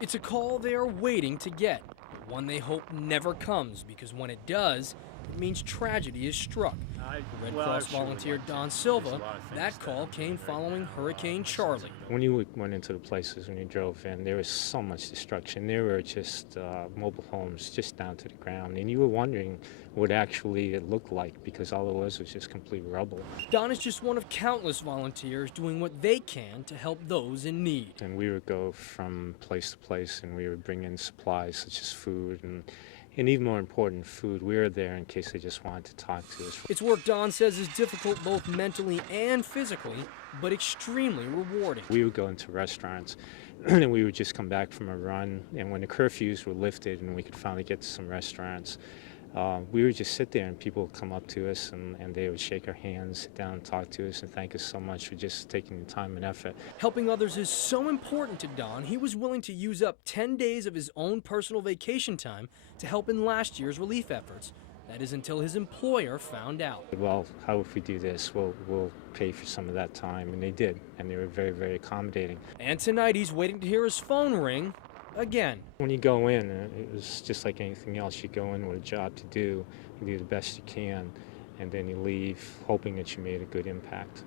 It's a call they are waiting to get, one they hope never comes because when it does, it means tragedy is struck. For Red Well, I Cross sure would volunteer like to. Don There's a Silva, lot of things that that call I'm came doing right following now. Hurricane My son's in Charlie. the When you went into the places, when you drove in, there was so much destruction. There were just mobile homes just down to the ground, and you were wondering what actually it looked like because all it was just complete rubble. Don is just one of countless volunteers doing what they can to help those in need. And we would go from place to place, and we would bring in supplies such as food and even more important, food. We were there in case they just wanted to talk to us. It's work Don says is difficult both mentally and physically, but extremely rewarding. We would go into restaurants and we would just come back from a run. And when the curfews were lifted and we could finally get to some restaurants, we would just sit there and people would come up to us and they would shake our hands, sit down and talk to us and thank us so much for just taking the time and effort. Helping others is so important to Don, he was willing to use up 10 days of his own personal vacation time to help in last year's relief efforts. That is until his employer found out. Well, how if we do this? We'll pay for some of that time. And they did. And they were very, very accommodating. And tonight he's waiting to hear his phone ring again. When you go in, it was just like anything else. You go in with a job to do, you do the best you can, and then you leave hoping that you made a good impact.